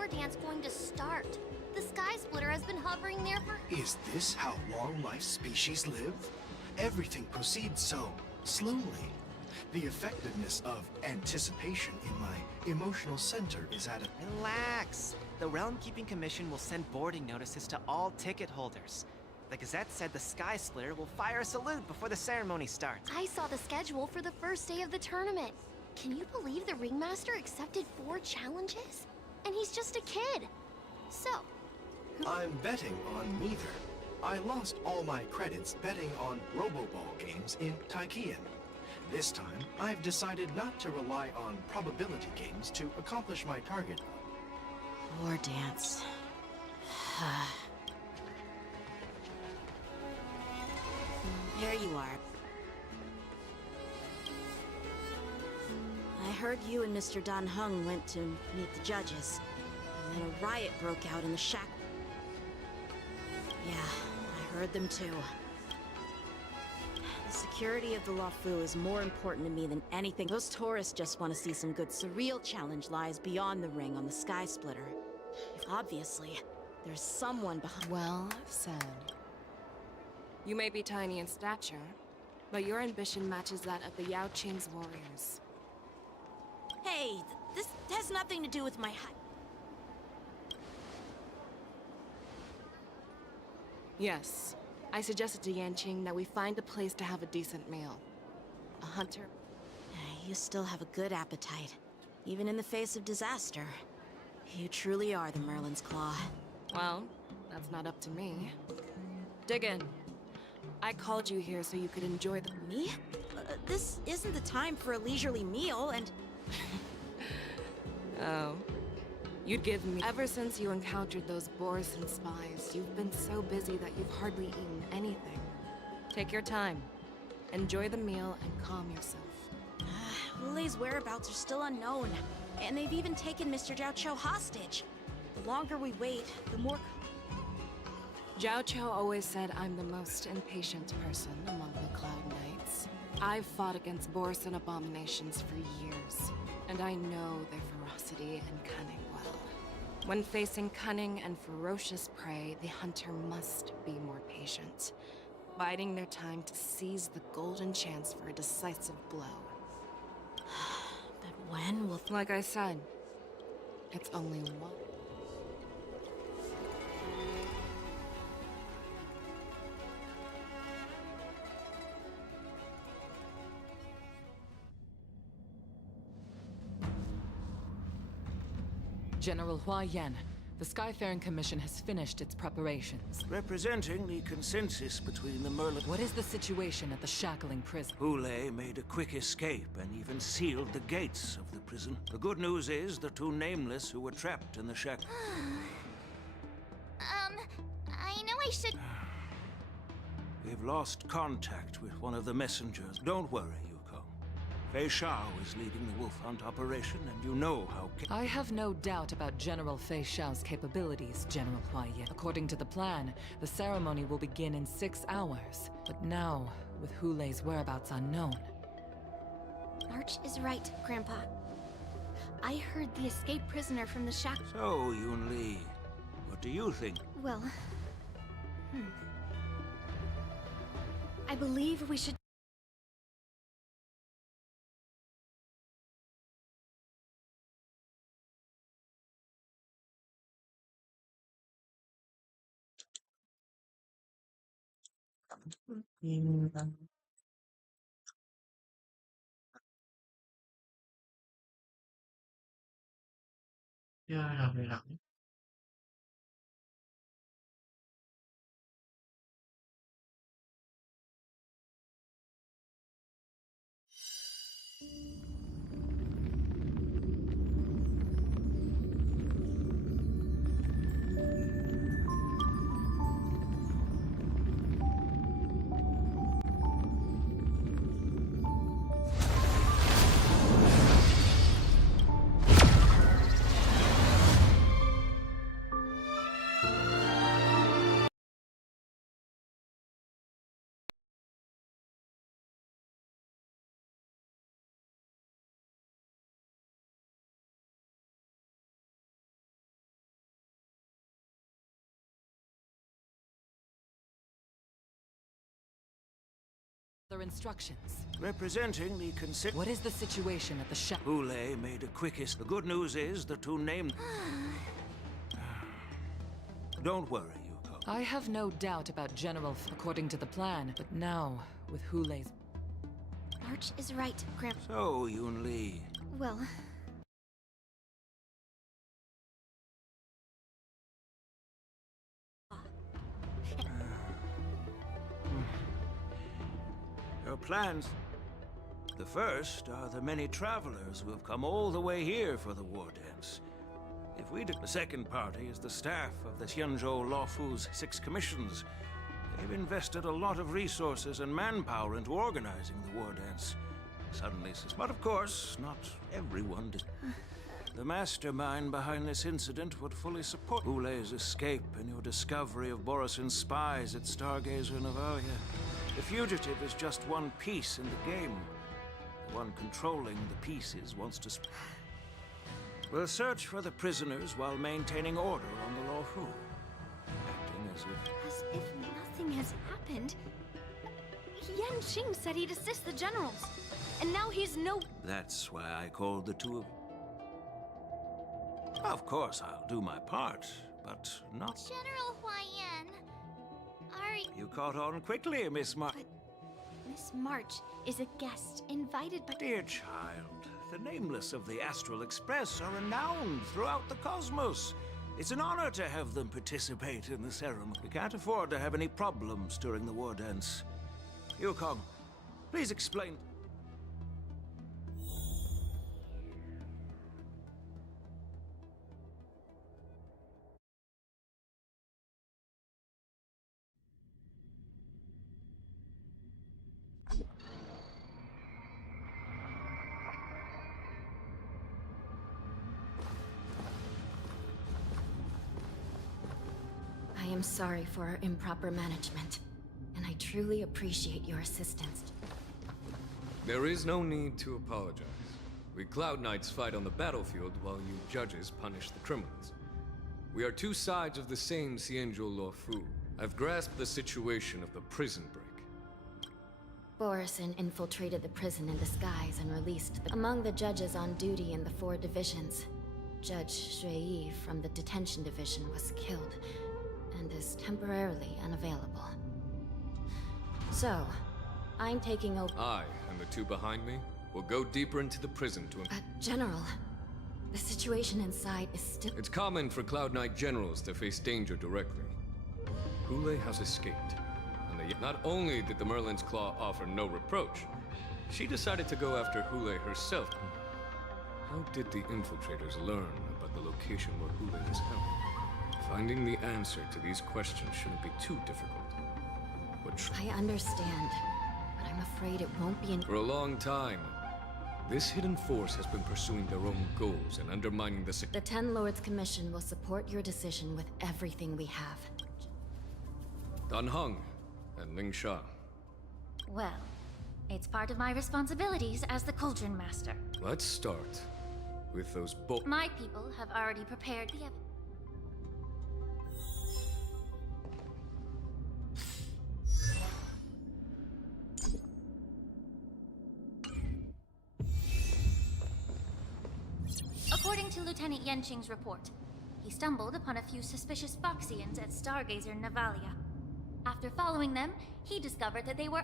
war dance going to start? The Sky Splitter has been hovering there for... Is this how long-life species live? Everything proceeds so slowly. The effectiveness of anticipation in my emotional center is at a... Relax. The Realm Keeping Commission will send boarding notices to all ticket holders. The Gazette said the Sky Splitter will fire a salute before the ceremony starts. I saw the schedule for the first day of the tournament. Can you believe the Ringmaster accepted 4 challenges? And he's just a kid. So... I'm betting on neither. I lost all my credits betting on Roboball games in Taikian. This time, I've decided not to rely on probability games to accomplish my target. War dance. There you are. I heard you and Mr. Dan Heng went to meet the judges. And then a riot broke out in the shack. Yeah, I heard them too. The security of the Luofu is more important to me than anything. Those tourists just want to see some good. The real challenge lies beyond the ring on the Sky Splitter. Obviously, there's someone behind. Well said. You may be tiny in stature, but your ambition matches that of the Yao Qing's warriors. Hey, this has nothing to do with my height. Yes. I suggested to Yanqing that we find a place to have a decent meal. A hunter... You still have a good appetite, even in the face of disaster. You truly are the Merlin's Claw. Well, that's not up to me. Dig in. I called you here so you could enjoy the... Me? This isn't the time for a leisurely meal, and... Oh. You'd give me... Ever since you encountered those Borisan spies, you've been so busy that you've hardly eaten anything. Take your time. Enjoy the meal and calm yourself. Wulei's whereabouts are still unknown, and they've even taken Mr. Zhao Cho hostage. The longer we wait, the more... Zhao Cho always said I'm the most impatient person among the Cloud Knights. I've fought against Borisan abominations for years, and I know their ferocity and cunning well. When facing cunning and ferocious prey, the hunter must be more patient, biding their time to seize the golden chance for a decisive blow. But when will... Like I said, it's only one. General Hua Yan, the Skyfaring Commission has finished its preparations. Representing the consensus between the Merlin... What is the situation at the shackling prison? Wulei made a quick escape and even sealed the gates of the prison. The good news is the 2 nameless who were trapped in the shack... I know I should... We've lost contact with one of the messengers. Don't worry, Yuko. Fei Shao is leading the wolf hunt operation, and you know how... I have no doubt about General Fei Shao's capabilities, General Hua Yan. According to the plan, the ceremony will begin in 6 hours. But now, with Wulei's whereabouts unknown... March is right, Grandpa. I heard the escaped prisoner from the shack... So, Yun Li, what do you think? Well... I believe we should... Their instructions. Representing the What is the situation at the shop? Hule made the quickest. The good news is the two named... Don't worry, Yuko. I have no doubt about according to the plan, but now, with Hule's... March is right, Grandpa. So, Yun Li. Well, Your plans... The first are the many travelers who have come all the way here for the war dance. If we did... The second party is the staff of the Xianzhou Luofu's 6 commissions. They've invested a lot of resources and manpower into organizing the war dance. Suddenly, but of course, not everyone did. The mastermind behind this incident would fully support Hule's escape and your discovery of Borisin's spies at Stargazer Navalia. The fugitive is just one piece in the game. The one controlling the pieces wants to... We'll search for the prisoners while maintaining order on the Luofu. Acting as if nothing has happened. Yan Xing said he'd assist the generals. And now he's no... That's why I called the two of... Of course, I'll do my part, but not... General Huaiyan, are you... You caught on quickly, Miss March. But Miss March is a guest invited by... Dear child, the nameless of the Astral Express are renowned throughout the cosmos. It's an honor to have them participate in the ceremony. We can't afford to have any problems during the war dance. Yukong, please explain... I am sorry for our improper management, and I truly appreciate your assistance. There is no need to apologize. We Cloud Knights fight on the battlefield while you judges punish the criminals. We are two sides of the same Xianzhou Luofu. I've grasped the situation of the prison break. Borisin infiltrated the prison in disguise and released among the judges on duty in the 4 divisions. Judge Shui Yi from the detention division was killed and is temporarily unavailable. So, I'm taking over. I and the 2 behind me will go deeper into the prison to... General, the situation inside is still... It's common for Cloud Knight generals to face danger directly. Hule has escaped, and not only did the Merlin's Claw offer no reproach, she decided to go after Hule herself. How did the infiltrators learn about the location where Hule is held? Finding the answer to these questions shouldn't be too difficult. I understand, but I'm afraid it won't be For a long time, this hidden force has been pursuing their own goals and undermining the... The 10 Lords Commission will support your decision with everything we have. Dan Heng and Ling Sha. Well, it's part of my responsibilities as the Cauldron Master. Let's start with those My people have already prepared the evidence. According to Lieutenant Yenqing's report, he stumbled upon a few suspicious Foxians at Stargazer Navalia. After following them, he discovered that they were...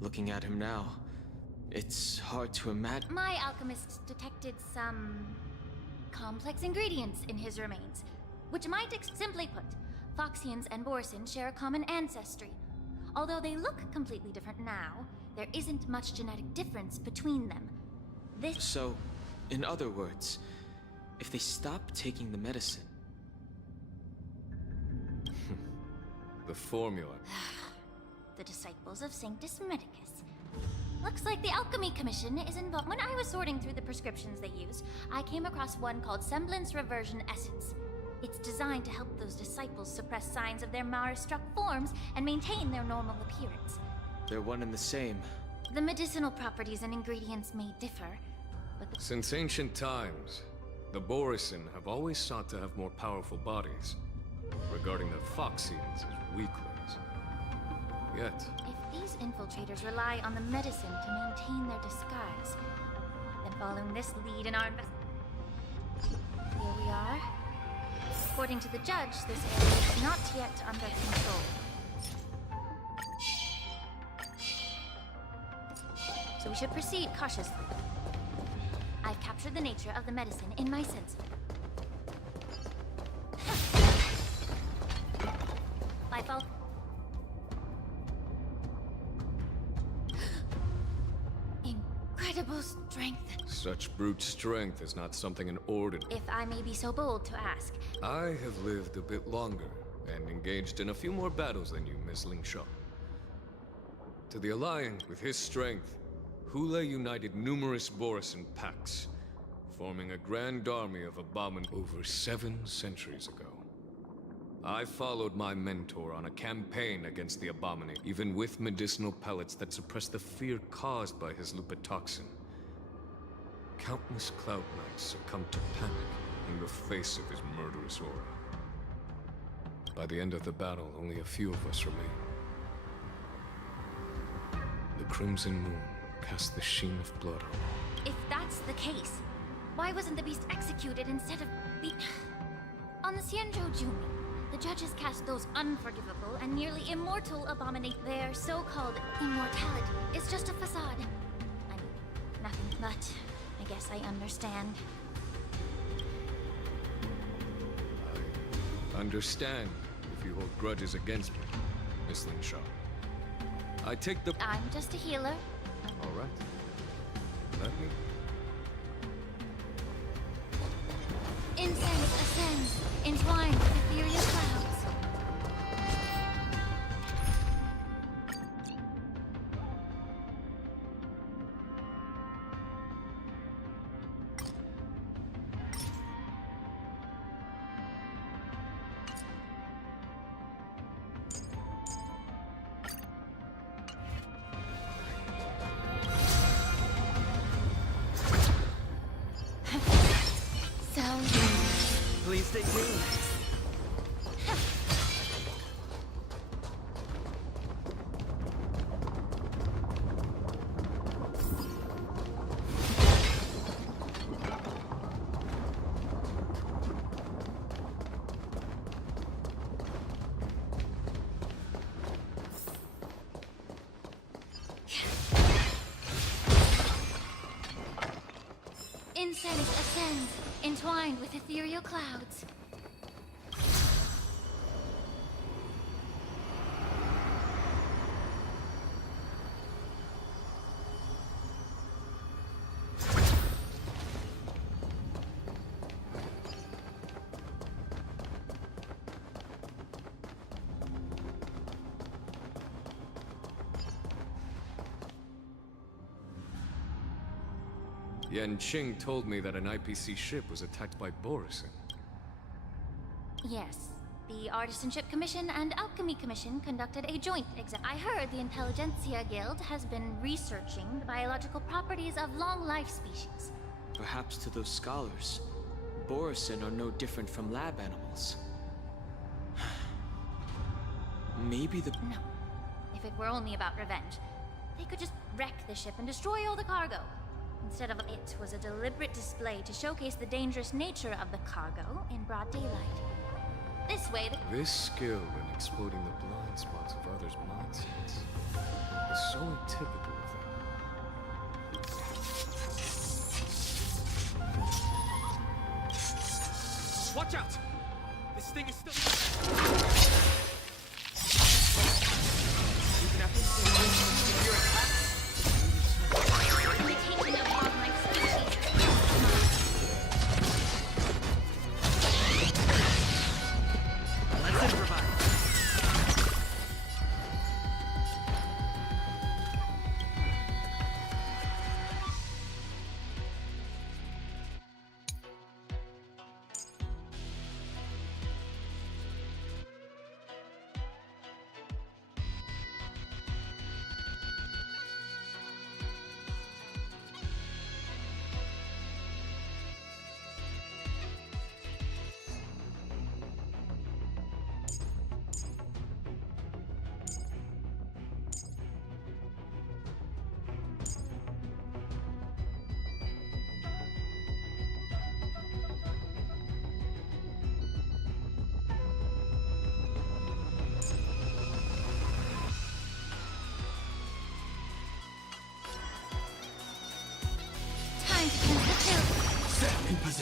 Looking at him now, it's hard to imagine... My alchemists detected some... complex ingredients in his remains, which might simply put, Foxians and Borisin share a common ancestry. Although they look completely different now, there isn't much genetic difference between them. So, in other words, if they stop taking the medicine... The formula. The disciples of Sanctus Medicus. Looks like the Alchemy Commission is involved. When I was sorting through the prescriptions they use, I came across one called Semblance Reversion Essence. It's designed to help those disciples suppress signs of their Mara-struck forms and maintain their normal appearance. They're one and the same. The medicinal properties and ingredients may differ, but Since ancient times, the Borisin have always sought to have more powerful bodies, regarding the Foxians as weaklings. yet. If these infiltrators rely on the medicine to maintain their disguise, then following this lead in our here we are. According to the judge, this area is not yet under control. So we should proceed cautiously. I've captured the nature of the medicine in my sensor. By Falcon. Incredible strength. Such brute strength is not something an ordinary. If I may be so bold to ask. I have lived a bit longer and engaged in a few more battles than you, Miss Lingshaw. To the Alliance, with his strength, Hule united numerous Borisan pacts, forming a grand army of abomin over 7 centuries ago. I followed my mentor on a campaign against the Abominate, even with medicinal pellets that suppress the fear caused by his lupitoxin. Countless Cloud Knights succumbed to panic in the face of his murderous aura. By the end of the battle, only a few of us remained. The Crimson Moon cast the sheen of blood on all. If that's the case, why wasn't the beast executed instead of the... On the Xianzhou Jumi, the judges cast those unforgivable and nearly immortal abominate. Their so-called immortality is just a facade. I mean, nothing but... I guess I understand. I understand if you hold grudges against me, Miss Lingshaw. I take the... I'm just a healer. All right. Let me... Incense ascends, entwined with ethereal clouds. Please stay tuned. Incense ascends, entwined with ethereal clouds. Yan Qing told me that an IPC ship was attacked by Borisan. Yes. The Artisanship Commission and Alchemy Commission conducted a joint exam. I heard the Intelligentsia Guild has been researching the biological properties of long-life species. Perhaps to those scholars, Borisan are no different from lab animals. Maybe the... No. If it were only about revenge, they could just wreck the ship and destroy all the cargo. Instead of it was a deliberate display to showcase the dangerous nature of the cargo in broad daylight. This way, This skill in exploiting the blind spots of others' mindsets is so typical of them. Watch out! This thing is still... Even after severe attacks? imitation of long-life species. Let's improvise.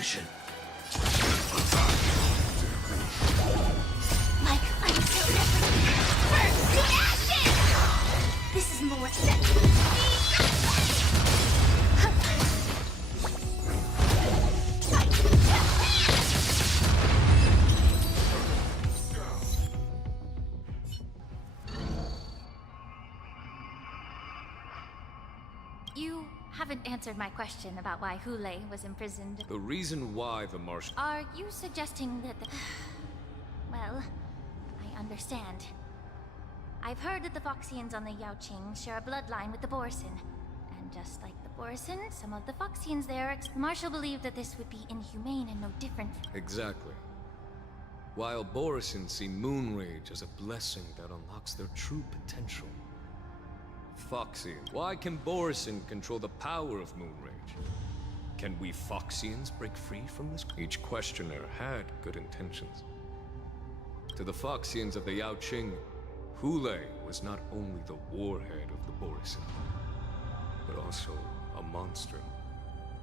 position. Like I'm so desperate. Burn to ashes! This is more than... You haven't answered my question about why Hule was imprisoned. The reason why the Marshal... Are you suggesting that the... Well, I understand. I've heard that the Foxians on the Yaoqing share a bloodline with the Borisin. And just like the Borisin, some of the Foxians there... Marshal believed that this would be inhumane and no different. Exactly. While Borisin see Moonrage as a blessing that unlocks their true potential. Foxians. Why can Borisin control the power of Moonrage? Can we Foxians break free from this? Each questioner had good intentions. To the Foxians of the Yaoqing, Hule was not only the warhead of the Borisin, but also a monster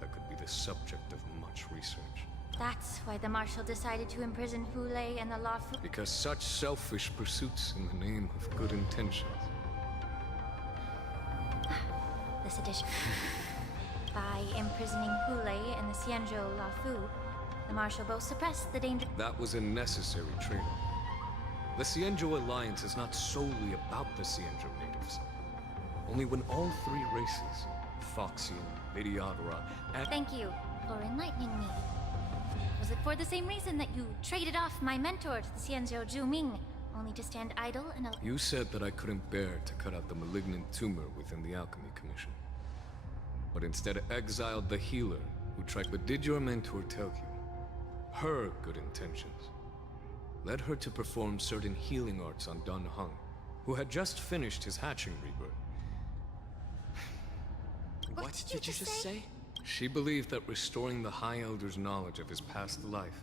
that could be the subject of much research. That's why the Marshal decided to imprison Hule and the Lafu. Because such selfish pursuits in the name of good intentions. This edition. By imprisoning Hule and the Xianzhou Lafu, the Marshal both suppressed the danger. That was a necessary trade-off. The Xianzhou Alliance is not solely about the Xianzhou natives. Only when all three races, Foxian, Vidyadhara, and... Thank you for enlightening me. Was it for the same reason that you traded off my mentor to the Xianzhou Zhuming, only to stand idle and... You said that I couldn't bear to cut out the malignant tumor within the Alchemy Commission. But instead exiled the healer who tried... But did your mentor tell you her good intentions led her to perform certain healing arts on Dan Heng, who had just finished his hatching rebirth? What did you just say? She believed that restoring the High Elder's knowledge of his past life